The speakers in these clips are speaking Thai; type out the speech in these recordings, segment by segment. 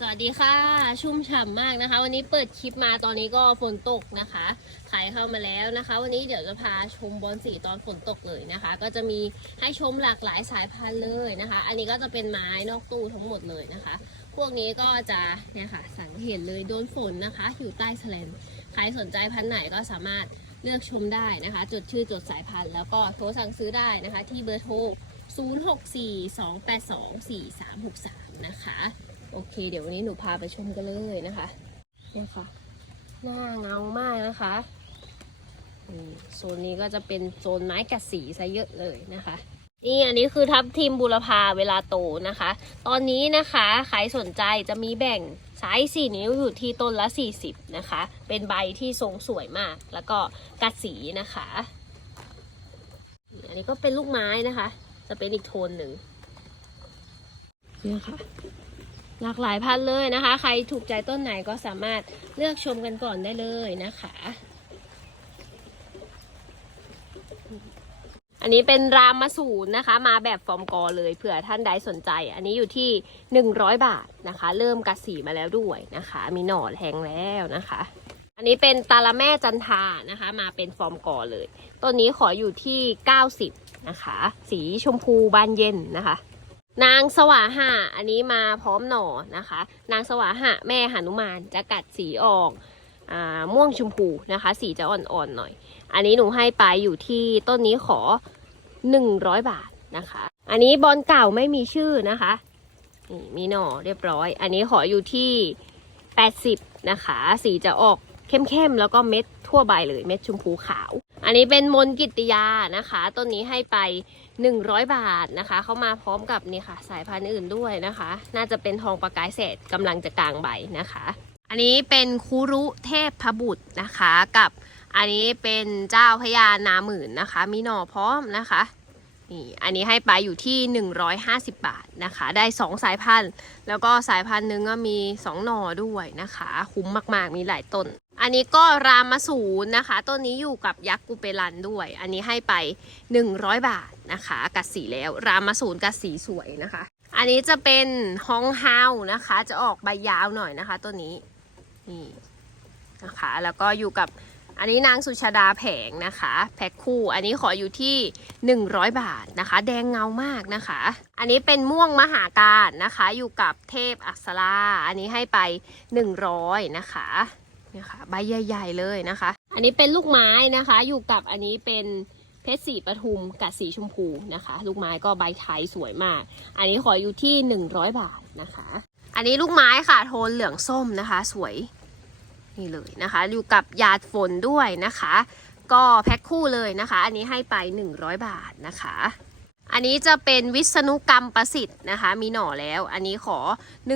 สวัสดีค่ะ ชุ่มฉ่ำมากนะคะ วันนี้เปิดคลิปมาตอนนี้ก็ฝนตกนะคะ ขายเข้ามาแล้วนะคะ วันนี้เดี๋ยวจะพาชมบอลสีตอนฝนตกเลยนะคะ ก็จะมีให้ชมหลากหลายสายพันธุ์เลยนะคะ อันนี้ก็จะเป็นไม้นอกตู้ทั้งหมดเลยนะคะ พวกนี้ก็จะเนี่ยค่ะสังเกตเลยโดนฝนนะคะ อยู่ใต้แสลนใครสนใจพันธุ์ไหนก็สามารถเลือกชมได้นะคะ จดชื่อจดสายพันธุ์แล้วก็โทรสั่งซื้อได้นะคะ ที่เบอร์โทร 0642824363 นะคะ โอเค เดี๋ยววันนี้หนูพาไปชมกันเลยนะคะเนี่ยค่ะ หน้าเงามากนะคะโซนนี้ก็จะเป็นโซนไม้กัดสีซะเยอะเลยนะคะ นี่อันนี้คือทับทิมบุรพาเวลาโตนะคะ ตอนนี้นะคะใครสนใจจะมีแบ่งไซส์4นิ้วอยู่ที่ต้นละ 40 นะคะ เป็นใบที่ทรงสวยมาก แล้วก็กัดสีนะคะ อันนี้ก็เป็นลูกไม้นะคะ จะเป็นอีกโทนหนึ่งเนี่ยค่ะ หลากหลายพันเลยนะคะ ใครถูกใจต้นไหนก็สามารถเลือกชมกันก่อนได้เลยนะคะ อันนี้เป็นรามาสูนนะคะ มาแบบฟอร์มกอเลยเผื่อท่านใดสนใจ อันนี้อยู่ที่ 100 บาทนะคะ เริ่มกัดสีมาแล้วด้วยนะคะ มีหน่อแทงแล้วนะคะ อันนี้เป็นตาละแม่จันทานะคะ มาเป็นฟอร์มกอเลยต้นนี้ขออยู่ที่ 90 นะคะ สีชมพูบานเย็นนะคะ นางสวาหะอันนี้มาพร้อมหน่อนะคะ นางสวาหะแม่หนุมานจะกัดสีออกอ่าม่วงชมพูนะคะ สีจะอ่อนๆหน่อย อันนี้หนูให้ไปอยู่ที่ต้นนี้ขอ 100 บาทนะคะ อันนี้บอลเก่าไม่มีชื่อนะคะนี่มีหน่อเรียบร้อย อันนี้ขออยู่ที่ 80 นะคะ สีจะออกเข้มๆแล้วก็เม็ดทั่วใบเลยเม็ดชมพูขาว อันนี้เป็นมนกิติยานะคะ ต้นนี้ให้ไป 100 บาทนะคะ เข้ามาพร้อมกับนี่ค่ะ สายพันธุ์อื่นด้วยนะคะ น่าจะเป็นทองประกายเศษกำลังจะกลางใบนะคะ อันนี้เป็นคุรุเทพพบุตรนะคะกับอันนี้เป็นเจ้าพญานาหมื่นนะคะ มีหน่อพร้อมนะคะนี่อันนี้ให้ไปอยู่ที่ 150 บาทนะคะ ได้ 2 สายพันธุ์ แล้วก็สายพันธุ์นึงก็มี 2 หน่อด้วยนะคะ คุ้มมากๆ มีหลายต้น อันนี้ก็รามาสูนนะคะ ต้นนี้อยู่กับยักษ์กูเปรันด้วย อันนี้ให้ไป 100 บาทนะคะกัดสีแล้ว รามาสูนกัดสีสวยนะคะ อันนี้จะเป็นฮองเฮานะคะ จะออกใบยาวหน่อยนะคะต้นนี้นี่นะคะ แล้วก็อยู่กับอันนี้นางสุชาดาแผงนะคะ แพ็คคู่ อันนี้ขออยู่ที่ 100 บาทนะคะ แดงเงามากนะคะ อันนี้เป็นม่วงมหาการนะคะ อยู่กับเทพอักษรา อันนี้ให้ไป 100นะคะ เนี่ยค่ะ ใบใหญ่ ๆ เลยนะคะ อันนี้เป็นลูกไม้นะคะ อยู่กับอันนี้เป็นเพชรสีปทุมกับสีชมพูนะคะ ลูกไม้ก็ใบไทยสวยมาก อันนี้ขออยู่ที่ 100 บาทนะคะ อันนี้ลูกไม้ค่ะโทนเหลืองส้มนะคะ สวยนี่เลยนะคะ อยู่กับยาดฝนด้วยนะคะ ก็แพ็คคู่เลยนะคะ อันนี้ให้ไป 100 บาทนะคะ อันนี้จะเป็นวิษณุกรรมประสิทธิ์นะคะ มีหน่อแล้ว อันนี้ขอ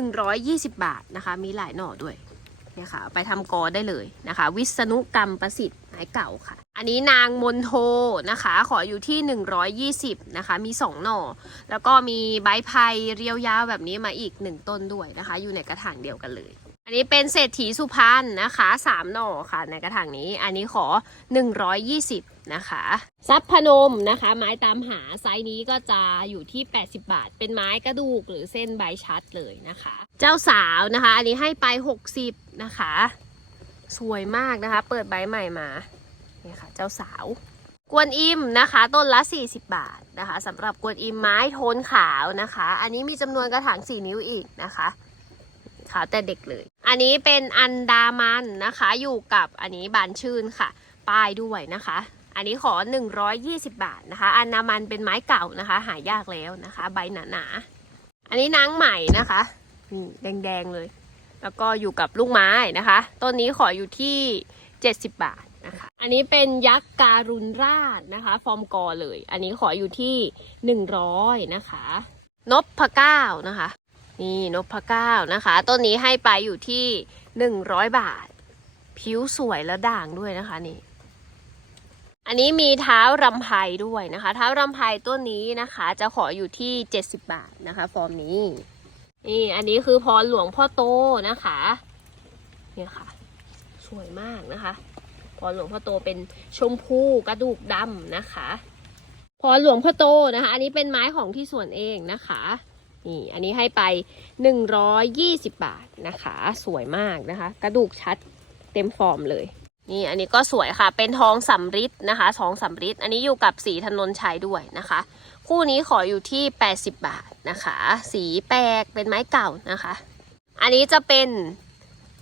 120 บาทนะคะ มีหลายหน่อด้วย เนี่ยค่ะ ไปทำกอได้เลยนะคะ วิษณุกรรมประสิทธิ์ไม้เก่าค่ะ อันนี้นางมนโทนะคะ ขออยู่ที่ 120นะคะ มี 2 หน่อ แล้วก็มีใบไผ่เรียวยาวแบบนี้มาอีก 1 ต้นด้วยนะคะ อยู่ในกระถางเดียวกันเลย อันนี้เป็นเศรษฐีสุพรรณนะคะสามหน่อค่ะในกระถางนี้ อันนี้ขอ 120 นะคะซับพนมนะคะ ไม้ตามหาไซส์นี้ก็จะอยู่ที่ 80 บาท เป็นไม้กระดูกหรือเส้นใบชัดเลยนะคะ เจ้าสาวนะคะ อันนี้ให้ไป 60 นะคะ สวยมากนะคะ เปิดใบใหม่มาเนี่ยค่ะเจ้าสาว กวนอิมนะคะ ต้นละ 40 บาทนะคะสำหรับกวนอิมไม้โทนขาวนะคะ อันนี้มีจำนวนกระถาง 4 นิ้วอีกนะคะขาวแต่เด็กเลย อันนี้เป็นอันดามันนะคะ อยู่กับอันนี้บานชื่นค่ะ ป้ายด้วยนะคะ อันนี้ขอ 120 บาทนะคะอันดามันเป็นไม้เก่านะคะ หายากแล้วนะคะ ใบหนาๆอันนี้นางใหม่นะคะนี่แดงๆเลย แล้วก็อยู่กับลูกไม้นะคะต้นนี้ขออยู่ที่ 70 บาทนะคะ อันนี้เป็นยักษ์การุณราชนะคะ ฟอร์มกอเลย อันนี้ขออยู่ที่ 100 นะคะนพพเก้านะคะ นี่นพเก้านะคะต้นนี้ให้ไปอยู่ที่หนึ่งร้อยบาท ผิวสวยและด่างด้วยนะคะนี่ อันนี้มีเท้ารำไพด้วยนะคะ เท้ารำไพต้นนี้นะคะ จะขออยู่ที่เจ็ดสิบบาทนะคะ ฟอร์มนี้ นี่อันนี้คือพรหลวงพ่อโตนะคะเนี่ยค่ะ สวยมากนะคะ พรหลวงพ่อโตเป็นชมพูกระดูกดำนะคะ พรหลวงพ่อโตนะคะ อันนี้เป็นไม้ของที่สวนเองนะคะนี่อันนี้ให้ไป 120 บาทนะคะ สวยมากนะคะ กระดูกชัดเต็มฟอร์มเลย นี่อันนี้ก็สวยค่ะ เป็นทองสำริดนะคะทองสำริดอันนี้อยู่กับสีถนนชัยด้วยนะคะ คู่นี้ขออยู่ที่ 80 บาทนะคะ สีแปลกเป็นไม้เก่านะคะ อันนี้จะเป็น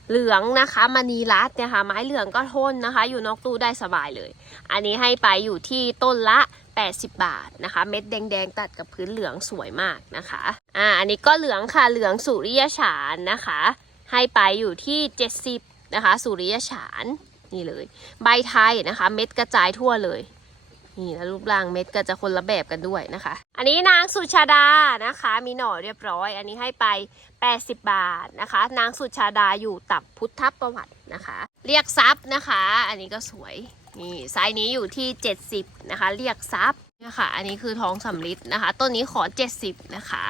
เหลืองนะคะมณีรัตนะคะไม้เหลืองก็ทนนะคะ อยู่นอกตู้ได้สบายเลย อันนี้ให้ไปอยู่ที่ต้นละ 80 บาทนะคะ เม็ดแดงๆตัดกับพื้นเหลืองสวยมากนะคะอ่าอันนี้ก็เหลืองค่ะเหลืองสุริยฉานนะคะ ให้ไปอยู่ที่ 70นะคะ สุริยฉาน นี่เลย ใบไทยนะคะ เม็ดกระจายทั่วเลย นี่แล้วรูปร่างเม็ดก็จะคนละแบบกันด้วยนะคะ อันนี้นางสุชาดานะคะ มีหน่อเรียบร้อย อันนี้ให้ไป 80 บาทนะคะ นางสุชาดาอยู่ตับพุทธประวัตินะคะ เรียกทรัพย์นะคะ อันนี้ก็สวยนี่ไซส์นี้อยู่ที่ 70 นะคะ เรียกทรัพย์นี่ค่ะอันนี้คือทองสำริดนะคะ ต้นนี้ขอ 70 นะคะ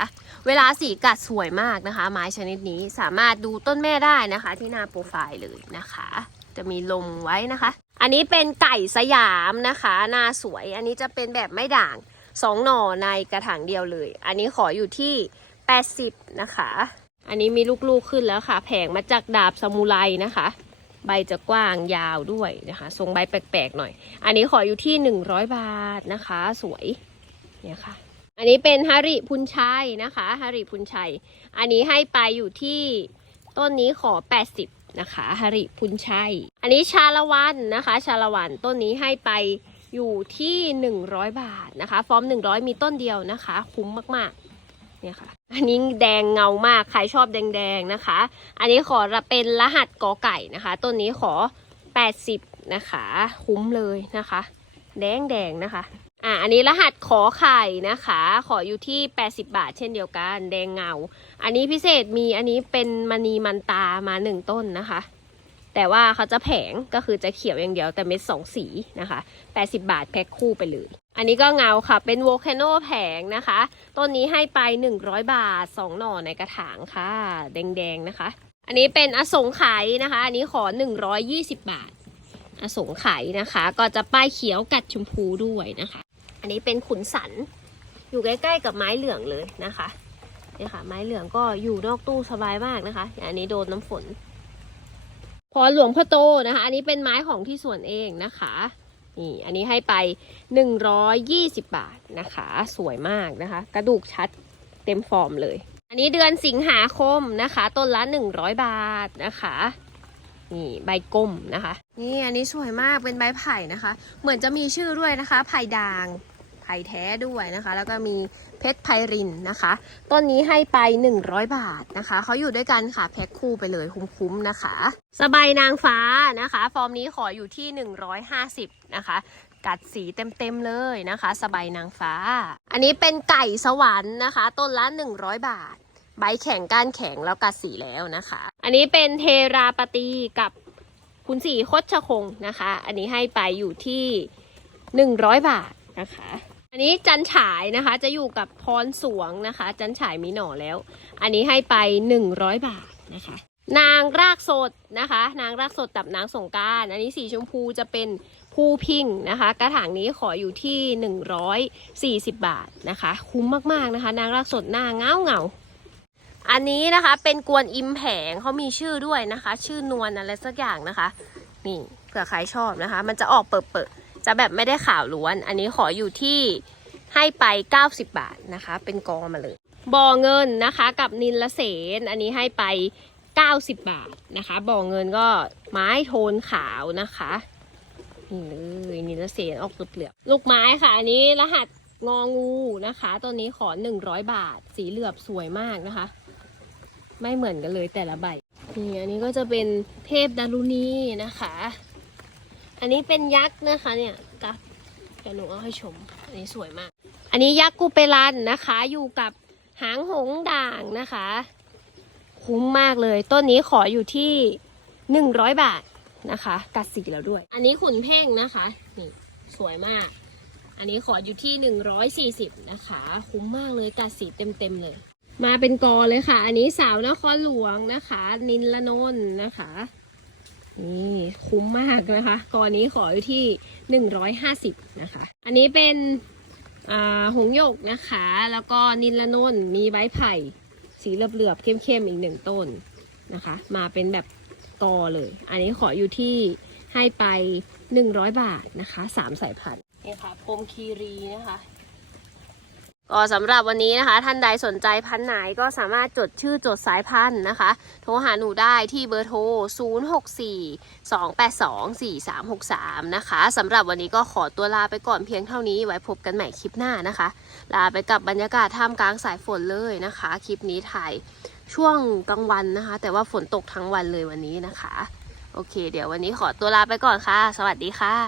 เวลาสีกัดสวยมากนะคะ ไม้ชนิดนี้สามารถดูต้นแม่ได้นะคะ ที่หน้าโปรไฟล์เลยนะคะ จะมีลงไว้นะคะ อันนี้เป็นไก่สยามนะคะหน้าสวย อันนี้จะเป็นแบบไม่ด่างสองหน่อในกระถางเดียวเลย อันนี้ขออยู่ที่ 80 นะคะ อันนี้มีลูกๆขึ้นแล้วค่ะ แผงมาจากดาบซามูไรนะคะ ใบจะกว้างยาวด้วยนะคะ ทรงใบแปลกๆหน่อย อันนี้ขออยู่ที่ 100 บาทนะคะ สวย เนี่ยค่ะ อันนี้เป็นฮาริพุนชัยนะคะฮาริพุนชัย อันนี้ให้ไปอยู่ที่ต้นนี้ขอ 80 นะคะฮาริพุนชัย อันนี้ชาละวันนะคะ ชาละวันต้นนี้ให้ไปอยู่ที่ 100 บาทนะคะ ฟอร์ม 100 มีต้นเดียวนะคะ คุ้มมากๆเนี่ยค่ะ อันนี้แดงเงามาก ใครชอบแดงๆนะคะ อันนี้ขอเป็นรหัสกอไก่นะคะ ต้นนี้ขอ 80 นะคะ คุ้มเลยนะคะ แดงแดงๆนะคะ อะอันนี้รหัสขอไข่นะคะ ขออยู่ที่ 80 บาท เช่นเดียวกัน แดงเงา อันนี้พิเศษมีอันนี้เป็นมณีมันตามาหนึ่งต้นนะคะ แต่ว่าเขาจะแผงก็คือจะเขียวอย่างเดียวแต่เม็ดสองสีนะคะ 80 บาทแพ็คคู่ไปเลย อันนี้ก็เงาค่ะ เป็นโวลคาโนแผงนะคะ ต้นนี้ให้ไป 100 บาท 2 หน่อในกระถางค่ะ แดงๆนะคะ อันนี้เป็นอสงไขยนะคะ อันนี้ขอ 120 บาทอสงไขยนะคะ ก็จะป้ายเขียวกัดชมพูด้วยนะคะ อันนี้เป็นขุนสัน อยู่ใกล้ๆกับไม้เหลืองเลยนะคะเนี่ยค่ะ ไม้เหลืองก็อยู่นอกตู้สบายมากนะคะ อันนี้โดนน้ำฝน พอหลวงพ่อโตนะคะ อันนี้เป็นไม้ของที่สวนเองนะคะนี่อันนี้ให้ไป 120 บาทนะคะ สวยมากนะคะ กระดูกชัดเต็มฟอร์มเลย อันนี้เดือนสิงหาคมนะคะ ต้นละ 100 บาทนะคะนี่ใบกลมนะคะ นี่อันนี้สวยมากเป็นใบไผ่นะคะ เหมือนจะมีชื่อด้วยนะคะ ไผ่ด่าง ไผ่แท้ด้วยนะคะ แล้วก็มีเพชรไพรินนะคะ ต้นนี้ให้ไป 100 บาทนะคะเขาอยู่ด้วยกันค่ะแพ็คคู่ไปเลยคุ้มๆนะคะ สบายนางฟ้านะคะ ฟอร์มนี้ขออยู่ที่ 150 นะคะกัดสีเต็มๆเลยนะคะ สบายนางฟ้า อันนี้เป็นไก่สวรรค์นะคะ ต้นละ 100 บาท ใบแข็งก้านแข็งแล้วกัดสีแล้วนะคะ อันนี้เป็นเทราปตีกับคุณสีคดชคงนะคะ อันนี้ให้ไปอยู่ที่ 100 บาทนะคะ อันนี้จันฉายนะคะ จะอยู่กับพรสวงนะคะ จันฉายมีหน่อแล้ว อันนี้ให้ไป100บาทนะคะ นางรากสดนะคะ นางรากสดกับนางสงการอันนี้สีชมพูจะเป็นภูพิงนะคะ กระถางนี้ขออยู่ที่140บาทนะคะ คุ้มมากๆนะคะ นางรากสดหน้าเงาเงาอันนี้นะคะเป็นกวนอิมแผงเขามีชื่อด้วยนะคะ ชื่อนวลอะไรสักอย่างนะคะ นี่เผื่อใครชอบนะคะ มันจะออกเปิดๆ จะแบบไม่ได้ขาวล้วน อันนี้ขออยู่ที่ให้ไป 90 บาทนะคะ เป็นกองมาเลยบ่อเงินนะคะกับนิลเสนอันนี้ให้ไป 90 บาทนะคะบ่อเงินก็ไม้โทนขาวนะคะนี่เลยนิลเสนออกเหลือบลูกไม้ค่ะ อันนี้รหัสงองูนะคะตัวนี้ขอ 100 บาท สีเหลือบสวยมากนะคะ ไม่เหมือนกันเลยแต่ละใบนี่อันนี้ก็จะเป็นเทพดารุณีนะคะ อันนี้เป็นยักษ์นะคะเนี่ยกับเดี๋ยวหนูเอาให้ชม อันนี้สวยมาก อันนี้ยักษ์กูเปรันนะคะ อยู่กับหางหงด่างนะคะ คุ้มมากเลย ต้นนี้ขออยู่ที่หนึ่งร้อยบาทนะคะ กัดสีแล้วด้วย อันนี้ขุนเพ่งนะคะ นี่สวยมาก อันนี้ขออยู่ที่หนึ่งร้อยสี่สิบนะคะ คุ้มมากเลยกัดสีเต็มๆเลย มาเป็นกอเลยค่ะ อันนี้สาวนครหลวงนะคะ นินละนนนะคะ นี่คุ้มมากนะคะกอนี้ขออยู่ที่หนึ่งร้อยห้าสิบนะคะ อันนี้เป็นหงยกนะคะ แล้วก็นิลนนมีไว้ไผ่ สีเหลือบๆเข้มๆอีกหนึ่งต้นนะคะ มาเป็นแบบกอเลย อันนี้ขออยู่ที่ให้ไป 100 บาทนะคะสามสายพันธุ์นี่ค่ะพรมคีรีนะคะ ก็สำหรับวันนี้นะคะ ท่านใดสนใจพันธุ์ไหนก็สามารถจดชื่อจดสายพันธุ์นะคะ โทรหาหนูได้ที่เบอร์โทร 0642824363 นะคะสำหรับวันนี้ก็ขอตัวลาไปก่อนเพียงเท่านี้ไว้พบกันใหม่คลิปหน้านะคะ ลาไปกับบรรยากาศท่ามกลางสายฝนเลยนะคะ คลิปนี้ถ่ายช่วงกลางวันนะคะ แต่ว่าฝนตกทั้งวันเลยวันนี้นะคะ โอเค เดี๋ยววันนี้ขอตัวลาไปก่อนค่ะ สวัสดีค่ะ